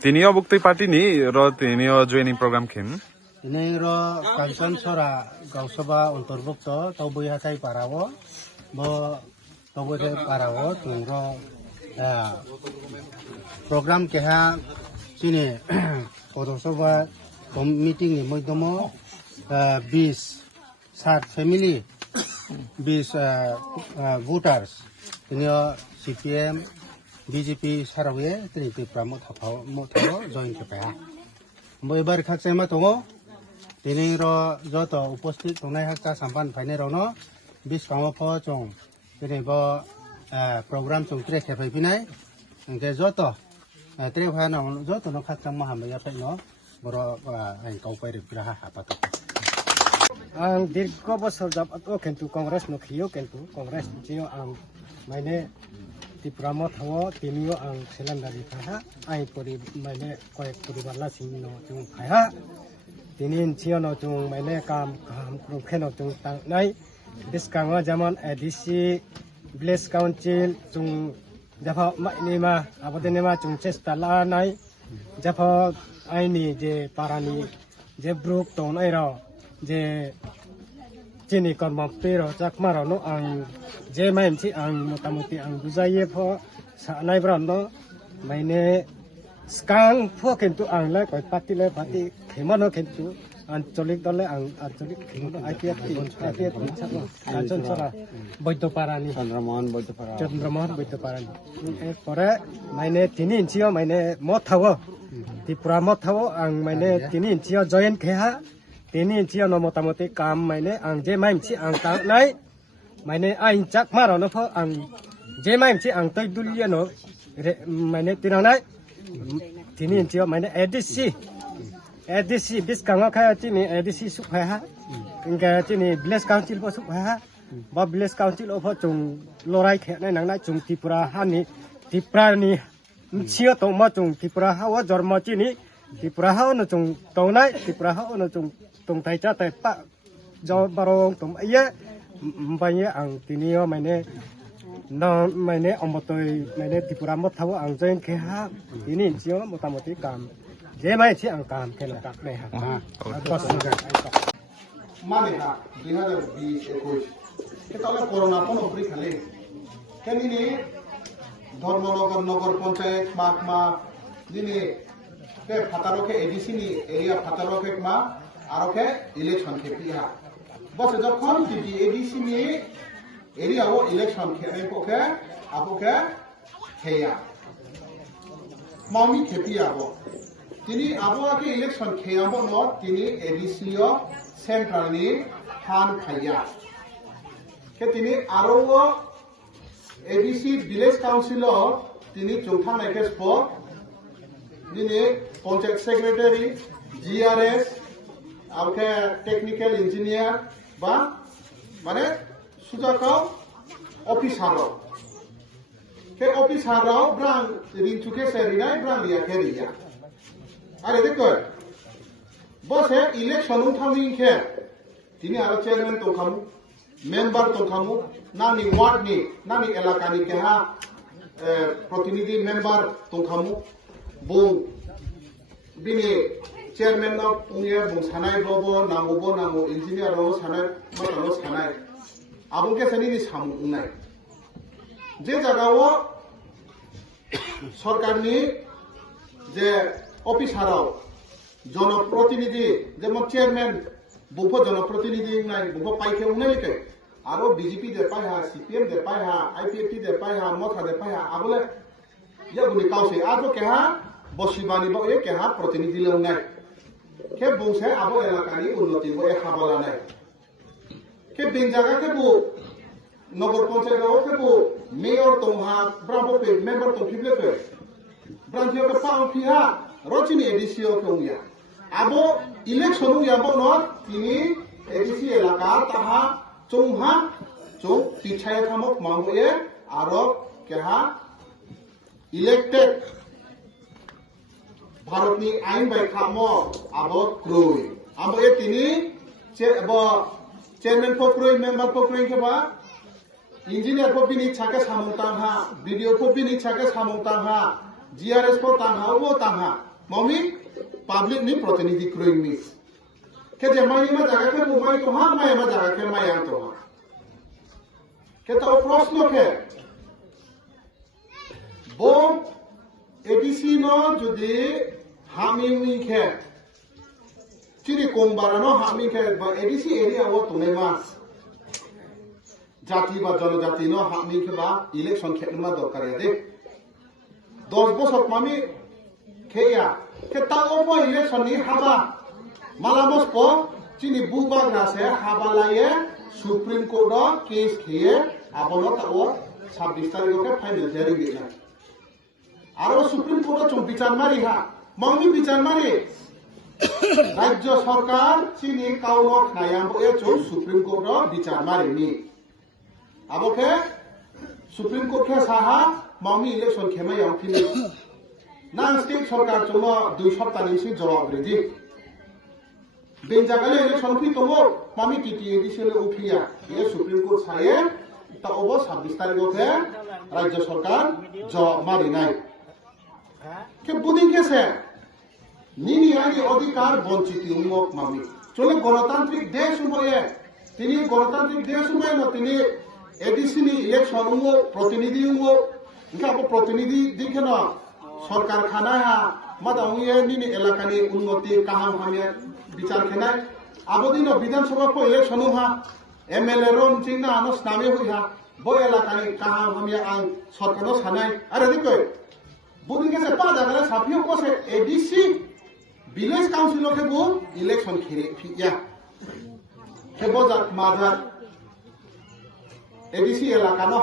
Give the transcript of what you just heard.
tiniyo bukti party ni ro tiniyo joining program kin. Ini ro kansan sora gausaba antorbukto tobui hatai parawo bo tobui parawo tungro program keha sini kodosoba meeting ni moidomo 20 family 20 voters ini CPM BJP সারাবে তিনি প্রাম থাফাও মথাও join কেপা বইবার খাকসাইমা দङो তিনি র যত উপস্থিত তংনাই হাক্কা সাম্পান ফাইনে রনো বিসকাও फ जं তিনি ব programme চংত্রে খেফাইফিনাই যে যত त्रे फाना যত ন খাকসাম মাহাময়া ফাইনো बर आइ गावपाय रिग्राहा हापात आं दीर्घ बोसोर जाबाथ किन्तु कांग्रेस नखियो किन्तु कांग्रेस जियो आं माने त्रिपुरा मथाव तिनियो आं सिलेंडारि फाहा आइ परि माने कयेक परिबार लासिनो जों फाहा तिनि जियो जों माने काम खुंखेनो जों तांनाय बिसकाङो जेमन एडीसी विलेज काउन्सिल जों जाफा माइनिमा आबादनिमा जों चेष्टा लानाय जाफा आइनि जे पारानि जे ब्रुक दंनाय र जे जिनि कर्मफोर जाखमारावनो आं जे मानसि आं मतामति आं बुजायो फ सानायब्रानो माने स्कां फ किन्तु आंलाय कय पार्टी खेमानो किन्तु आंचलिक दले आं आंचलिक खेमानो आइपिएफ काঞ্চন सरा बैद्यपारानि चन्द्रमोहन बैद्यपारानि परे माने 3 इन्चियो माने मथाव त्रिपुरा मथाव आं माने 3 इन्चियो जयेन खेहा 3 इन्चियो न मतामति काम माने आं जे मानसि आं तांनाय माने आइ जाखमारावनो फ आं जे मानसि आं तै दुलियानो माने तिरानाय 3 इन्चियो माने एडीसी बिसकाङो खाया तिनि एडीसी सुफाया इंगा तिनि विलेज काउन्सिल ब सुफाया बा विलेज काउन्सिल अफ जों लराय खेनाय नांनाय जों त्रिपुरा हानि त्रिपुरानि सियो तंमा जों त्रिपुरा हाव जन्म तिनि त्रिपुरा हाव न जों तंनाय त्रिपुरा हाव न जों तंथाय जाथाय पा ज बारं तम आये बाये आं तिनियो माने न माने अमतय माने त्रिपुरा मथाव आं जयन खेहा तिनि इन्चियो मतामति काम जे मानसि आं काम खेला काकनै हा माने हा 2020-21 केताले कोरोना कोनो फ्री खाले केनिनि धर्मनगर नगर पंचायत माकमा दिनि के फातारोके एडीसी नि एरिया फातारोके मा आरोके इलेक्शन खेपिया बस जखन टिटी एडीसी नि एरिया वो इलेक्शन खेने पोके आपोके खेया मामी खेपिया वो तिनी आबोआके इलेक्शन खेयाबो न तिनी एडीसीओ सेंट्रल नि हान खाया के तिनी आरो एडीसी विलेज काउन्सिल तिनी चौथा नायके स्पो दिने पंचायत सेक्रेटारी जीआरएस आरोके टेक्निकल इंजीनियर बा माने सुजाकाव ऑफिसर के ऑफिसर ब्रांड रिंचुके सेरिनाय ब्रांड लिया खेरिया अरे देखो बस है इलेक्शन उठानी के तिनी आरो चेयरमैन तो खामु मेंबर तो खामु नानी वार्ड नि नानी इलाका नि के हा प्रतिनिधि मेंबर तो खामु बुं बिनि चेयरमैन न पुंगे बुं सानाय बबो नांगो इंजीनियर रो सानाय मतलो सानाय आबुं के सनी नि सामु उनाय जे जागावो सरकारनि जे অফিসারাও জনপ্রতিনিধি যেমন চেয়ারম্যান বুফো জনপ্রতিনিধি নাই বুফো পাইকে উনাইকে আরো বিজেপি দে পাইহা সিপিএম দে পাইহা আইপিএফটি দে পাইহা মথা দে পাইহা আগলে যেগুলি কাউসে আজো কেহা বসিবানি বা এ কেহা প্রতিনিধি লংনাই কে বুংসে আবো এলাকানি উন্নতি বো এ হাবলা নাই কে বিন জায়গা কে বু নগর পঞ্চায়েত কে বু মেয়র তোমহা ব্রাভো পে মেম্বার তো ফিবলে পে ব্রাঞ্চিও কে পাও ফিহা रचिनी एडीसीओ केउया आबो इलेक्शन याबो न तिनी एडीसी एलाका ताहा चौहा चौ पिछाय थामक मांगुए आरो केहा इलेक्टेड भारतनि आइन बाय खामो आबो क्रुइ आबो ए तिनी चेयरमैन को क्रुइ मेंबर को क्रुइ केबा इंजीनियर को बिनि छाके सामुंता हा वीडियो को बिनि छाके सामुंता हा GRS ko tangha wo tangha mami public ni प्रतिनिधि क्रोइंग मिस के जे माई में जागा के मुंबई तो हां माई में जागा के माई आं तो के तो प्रश्न के बो एडीसी नो जुदि हामी वी के चिरी कोंबारा नो हामी के एडीसी एरिया वो तुने मास जाति बा जनजाति नो हामी के बा इलेक्शन खेलमा दरकार है दे 10 বছর মামি খেয়া কে তাও পো ইলেকশন নি হাবা মালামস পো চিনি বুবা গ্রাসে হাবা লাইয়ে সুপ্রিম কোর্ট কেস খেয়ে আবনো তাও 26 তারিখে ফাইনাল জারি গেলা আর সুপ্রিম কোর্ট চুম বিচার মারি হা মামি বিচার মারি রাজ্য সরকার চিনি কাউনক নায়াম এ চুম সুপ্রিম কোর্ট বিচার মারি নি আবকে সুপ্রিম কোর্ট কে সাহা मामी इलेक्शन खेमा यावफिनि ना स्टेट सरकार चुनो 2 सप्ताह निसि जवाब रेडी बेंजागाले इलेक्शन फि तमो मामी टीटीएडीसी ले उठिया ये सुप्रीम कोर्ट साये ता ओबो 26 तारिख के राज्य सरकार जवाब मारि नाय के बुदिं केसे निनि आनि अधिकार वंचित उन्मुख मामी चले गणतांत्रिक देश हुए तिनी गणतांत्रिक देश हुए न तिनी एडीसी नि इलेक्शन उन्मुख प्रतिनिधि उन्मुख इनका वो प्रतिनिधि दिखे ना सरकार खाना है मतलब ये नहीं इलाका ने उन्नति कहाँ हमें विचार करना है अब दिन विधानसभा को इलेक्शन हुआ एमएलए रोम चिन्ह आनस नामे हुई है वो इलाका ने कहाँ हमें आं सरकार नो खाना है अरे देखो बुरी के से पाँच अगर साफियों को से एडीसी विलेज काउंसिलों के वो इलेक्शन खेले फिर के वो जात माधर एडीसी इलाका नो